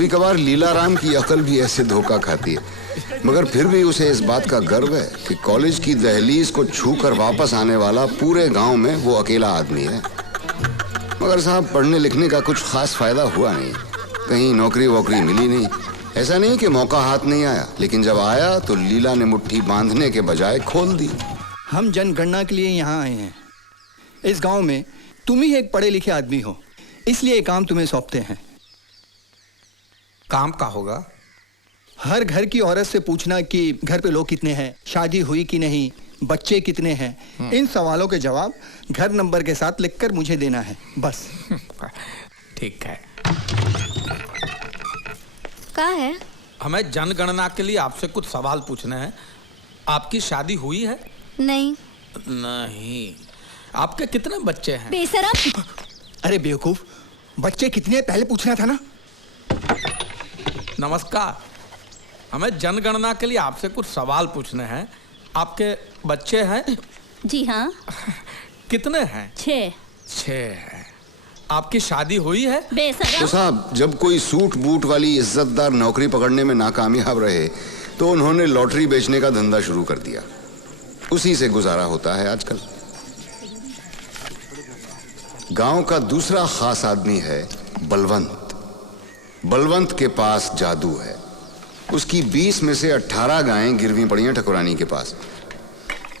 कभी कभार लीलाराम की अकल भी ऐसे धोखा खाती है, मगर फिर भी उसे इस बात का गर्व है कि कॉलेज की दहलीज को छूकर वापस आने वाला पूरे गांव में वो अकेला आदमी है। मगर साहब, पढ़ने लिखने का कुछ खास फायदा हुआ नहीं, कहीं नौकरी वोकरी मिली नहीं। ऐसा नहीं कि मौका हाथ नहीं आया, लेकिन जब आया तो लीला ने मुट्ठी बांधने के बजाय खोल दी। हम जनगणना के लिए यहाँ आए हैं। इस गांव में तुम ही एक पढ़े लिखे आदमी हो, इसलिए ये काम तुम्हें सौंपते हैं। काम का होगा? हर घर की औरत से पूछना कि घर पे लोग कितने हैं, शादी हुई कि नहीं, बच्चे कितने हैं। इन सवालों के जवाब घर नंबर के साथ लिखकर मुझे देना है, बस। ठीक है। क्या है? हमें जनगणना के लिए आपसे कुछ सवाल पूछने हैं। आपकी शादी हुई है? नहीं। नहीं। आपके कितने बच्चे हैं? बेशरम! अरे बेवकूफ, बच्चे कितने पहले पूछना था ना। नमस्कार, हमें जनगणना के लिए आपसे कुछ सवाल पूछने हैं। आपके बच्चे हैं? जी हाँ। कितने हैं? 6। 6 हैं। आपकी शादी हुई है? बेशरम! तो साहब, जब कोई सूट बूट वाली इज्जतदार नौकरी पकड़ने में नाकामयाब रहे तो उन्होंने लॉटरी बेचने का धंधा शुरू कर दिया। उसी से गुजारा होता है आजकल। गांव का दूसरा खास आदमी है बलवंत। बलवंत के पास जादू है। उसकी 20 में से 18 गायें गिरवी पड़ी हैं ठकुरानी के पास।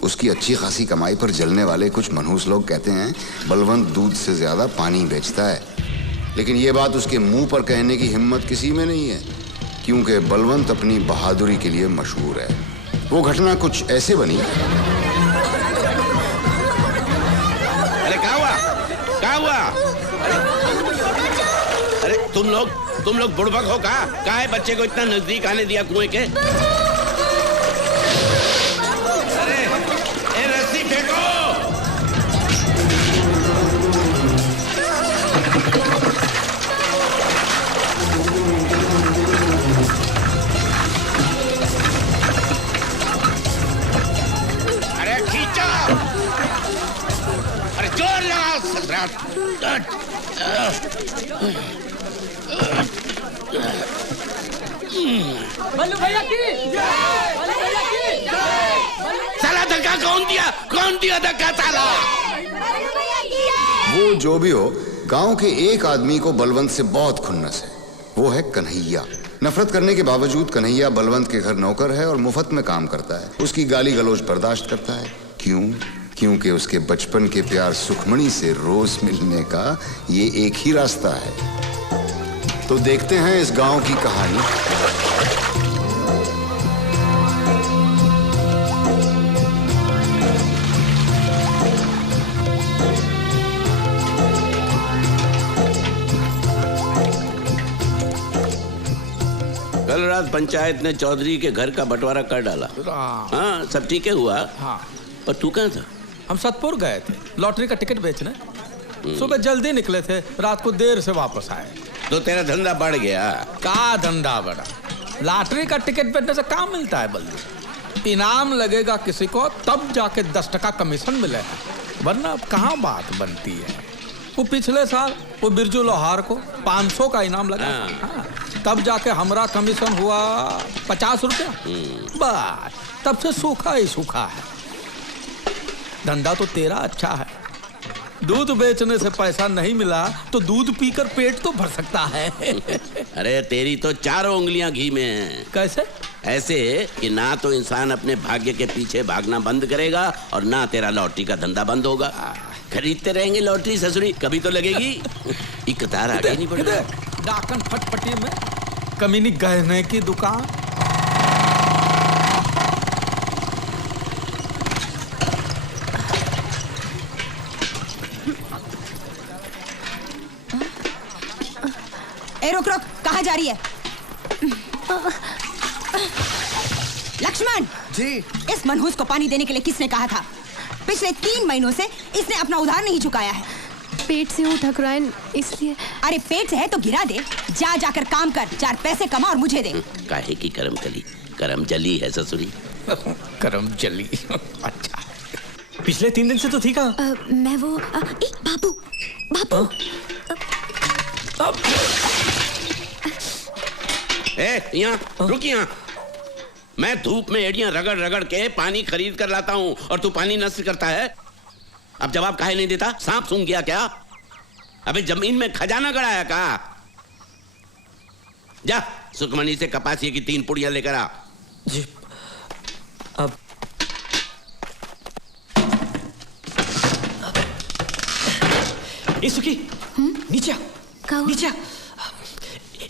उसकी अच्छी खासी कमाई पर जलने वाले कुछ मनहूस लोग कहते हैं बलवंत दूध से ज्यादा पानी बेचता है, लेकिन यह बात उसके मुंह पर कहने की हिम्मत किसी में नहीं है, क्योंकि बलवंत अपनी बहादुरी के लिए मशहूर है। वो घटना कुछ ऐसे बनी। अरे क्या हुआ? क्या हुआ? अरे तुम लोग बुड़बक हो का? है बच्चे को इतना नजदीक आने दिया कुएं के? अरे ए रस्सी फेंको! अरे खींचो! अरे जोर लगाओ ससुराल! बल्लू भैया की जय! बल्लू भैया की जय! साला धक्का कौन दिया? कौन दिया धक्का साला? वो जो भी हो, गांव के एक आदमी को बलवंत से बहुत खुन्नस है। वो है कन्हैया। नफरत करने के बावजूद कन्हैया बलवंत के घर नौकर है और मुफ्त में काम करता है। उसकी गाली गलौज बर्दाश्त करता है। क्यों? क्योंकि उसके बचपन के प्यार सुखमणि से रोज मिलने का ये एक ही रास्ता है। तो देखते हैं इस गांव की कहानी। कल रात पंचायत ने चौधरी के घर का बंटवारा कर डाला। हाँ, सब ठीक है हुआ। हाँ। पर तू कहाँ था? हम सतपुर गए थे लॉटरी का टिकट बेचने। सुबह जल्दी निकले थे, रात को देर से वापस आए। तो तेरा धंधा बढ़ गया? का धंधा बढ़ा? लॉटरी का टिकट बेचने से काम मिलता है बल्लू। इनाम लगेगा किसी को तब जाके 10% कमीशन मिलेगा, वरना कहाँ बात बनती है। वो पिछले साल वो बिरजू लोहार को 500 का इनाम लगा। हाँ। तब जाके हमारा कमीशन हुआ 50 रुपया। बस तब से सूखा ही सूखा है। धंधा तो तेरा अच्छा है। दूध बेचने से पैसा नहीं मिला तो दूध पीकर पेट तो भर सकता है। अरे तेरी तो 4 उंगलियां घी में हैं। कैसे? ऐसे कि ना तो इंसान अपने भाग्य के पीछे भागना बंद करेगा और ना तेरा लॉटरी का धंधा बंद होगा। खरीदते रहेंगे लॉटरी ससुरी, कभी तो लगेगी। एक कतार आगे नहीं बढ़ रहा। डाकन फटफटी में कमीनी गहने की दुकान। ए रुक रुक, कहाँ जा रही है? लक्ष्मण जी। इस मनहूस को पानी देने के लिए किसने कहा था? पिछले 3 महीनों से इसने अपना उधार नहीं चुकाया है। पेट से हूँ ठकुराइन, इसलिए। अरे पेट से है तो गिरा दे, जाकर काम कर, 4 पैसे कमा और मुझे दे। काहे की करम जली है ससुरी। करम जली। अच्छा, पिछले 3 दिन से तो थी कहाँ? मैं वो बाबू यहाँ रुक यहाँ। मैं धूप में एड़ियां रगड़ रगड़ के पानी खरीद कर लाता हूँ और तू पानी नष्ट करता है। अब जवाब काहे नहीं देता? सांप सूंघ गया क्या? अबे जमीन में खजाना गड़ाया का? जा सुखमनी से कपासिए की 3 पुड़ियां लेकर आ। जी अब सुखी नीचे नीचे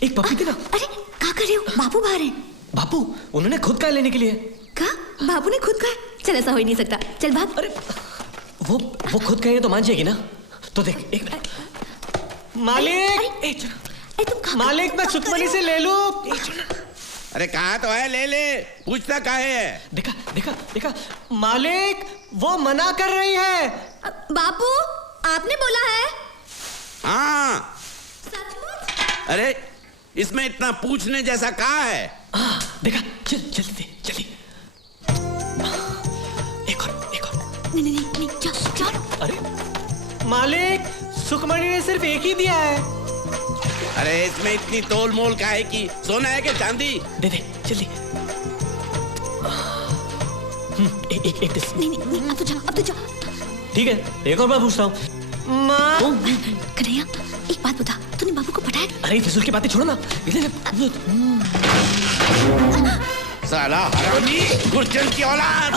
एक पप्पी देना। अरे क्या कर रहे हो? बापू बाहर हैं। बापू उन्होंने खुद का लेने के लिए। क्या? बापू ने खुद का? चल ऐसा हो ही नहीं सकता, चल भाग। अरे वो खुद कहे तो मान जाएगी ना? तो देख एक मालिक तुम मालिक मैं सुखमनी से ले लूं। अरे कहा तो है, ले ले, पूछता काहे है? देखा देखा देखा मालिक वो मना कर रही है। बापू आपने बोला है? हाँ। अरे इसमें इतना पूछने जैसा कहा है? देखा चल जल्दी जल्दी। एक और नहीं चल। अरे मालिक सुखमणि ने सिर्फ एक ही दिया है। अरे इसमें इतनी तोल मोल काहे की? सोना है कि चांदी? दे दे जल्दी। एक नहीं अब तो जा। ठीक है एक और बार पूछता हूँ। कन्हैया एक बात बता, तूने बाबू को पटाया? अरे फिजूल की बातें छोड़ो ना। साला हरामी गुर्जन की औलाद।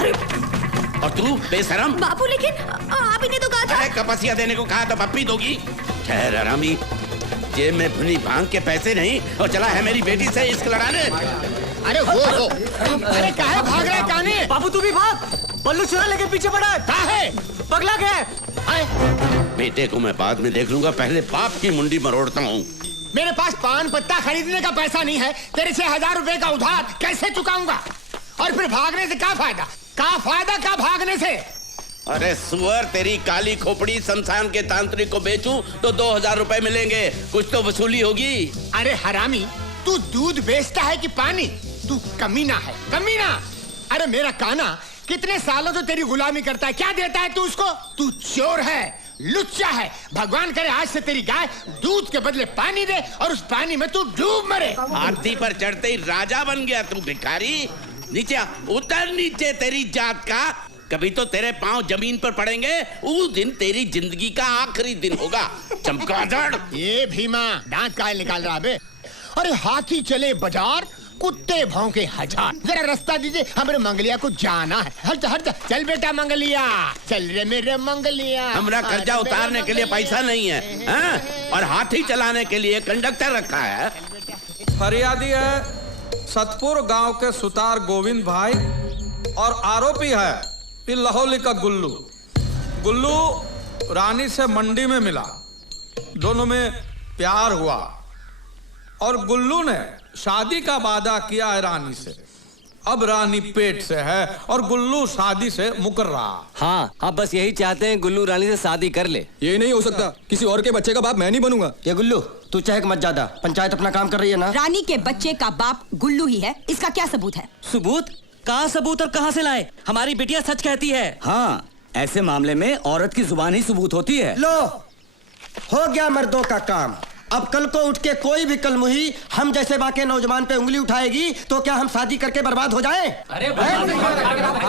और तू बेशरम। बाबू लेकिन आप ही ने तो कहा था। अरे कपसिया देने को कहा तो पप्पी दोगी? ठहर हरामी, जेब में भुनी भांग के पैसे नहीं और चला है मेरी बेटी से इश्क लड़ाने। अरे वो अरे काहे भाग रहा है काने? बाबू तू भी भाग। बल्लू चुरा लेके पीछे पड़ा। काहे? पगला गया। बेटे को मैं बाद में देख लूंगा, पहले बाप की मुंडी मरोड़ता हूँ। मेरे पास पान पत्ता खरीदने का पैसा नहीं है, तेरे से 1000 रुपए का उधार कैसे चुकाऊंगा? और फिर भागने से क्या फायदा? क्या भागने से? अरे सुअर, तेरी काली खोपड़ी शमशान के तांत्रिक को बेचूं तो 2000 रुपए मिलेंगे, कुछ तो वसूली होगी। अरे हरामी, तू दूध बेचता है कि पानी? तू कमीना है, कमीना। अरे मेरा काना कितने सालों से तेरी गुलामी करता है, क्या देता है तू उसको? तू चोर है, लुच्चा है। भगवान करे आज से तेरी गाय दूध के बदले पानी दे और उस पानी में तू डूब मरे। हाथी पर चढ़ते ही राजा बन गया तू भिखारी। नीचे उतर नीचे, तेरी जात का कभी तो तेरे पांव जमीन पर पड़ेंगे, उस दिन तेरी जिंदगी का आखिरी दिन होगा। चमगादड़। ये भीमा दांत काहे निकाल रहा बे? अरे हाथी चले बाजार, कुत्ते भौंके हजार। जरा रास्ता दीजिए, हमारे मंगलिया को जाना है। हट हट चल बेटा मंगलिया, चल रे मेरे मंगलिया। हमरा कर्जा उतारने के लिए पैसा नहीं है, हाँ? और हाथी चलाने के लिए कंडक्टर रखा है। फरियादी है सतपुर गांव के सुतार गोविंद भाई और आरोपी है ये लाहौली का गुल्लू। गुल्लू रानी से मंडी में मिला, दोनों में प्यार हुआ और गुल्लू ने शादी का वादा किया है रानी से। अब रानी पेट से है और गुल्लू शादी से मुकर रहा। हाँ, आप बस यही चाहते हैं गुल्लू रानी से शादी कर ले। ये नहीं हो सकता, किसी और के बच्चे का बाप मैं नहीं बनूंगा। ये गुल्लू तू चहक मत ज्यादा, पंचायत अपना काम कर रही है ना। रानी के बच्चे का बाप गुल्लू ही है, इसका क्या सबूत है? सबूत? कहाँ सबूत और कहाँ से लाए? हमारी बिटिया सच कहती है। हाँ, ऐसे मामले में औरत की जुबान ही सबूत होती है। लो, हो गया मर्दों का काम। अब कल को उठ के कोई भी कलमुही हम जैसे बाकी नौजवान पे उंगली उठाएगी तो क्या हम शादी करके बर्बाद हो जाएं?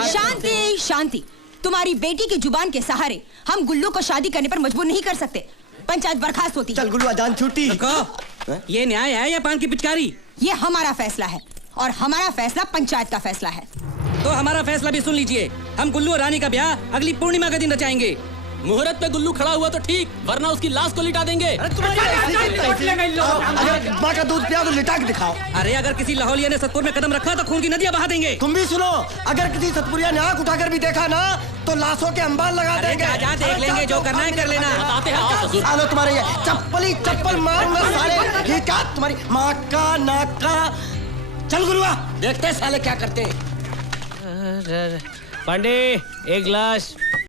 शांति शांति, तुम्हारी बेटी की जुबान के सहारे हम गुल्लू को शादी करने पर मजबूर नहीं कर सकते। पंचायत बर्खास्त होती। चल गुल्लू अजान छुट्टी। ये न्याय है या पान की पिचकारी? ये हमारा फैसला है और हमारा फैसला पंचायत का फैसला है। तो हमारा फैसला भी सुन लीजिए। हम गुल्लू और रानी का ब्याह अगली पूर्णिमा के दिन रचाएंगे। मुहूर्त पे गुल्लू खड़ा हुआ तो ठीक, वरना उसकी लाश को लिटा देंगे। माँ का दूध पिया तो लिटा के दिखाओ। अरे अगर किसी लाहौलिया ने सतपुर में कदम रखा तो खून की नदियां बहा देंगे। तुम भी सुनो, अगर किसी सतपुरिया ने आंख उठाकर भी देखा ना तो लाशों के अंबार लगा देंगे। जा देख लेंगे, जो करना है कर लेना। सालो तुम्हारे ये चप्पल मार साले, ये क्या तुम्हारी माँ का नाक का। चल गुरुआ, देखते साले क्या करते हैं। पांडे एक गिलास।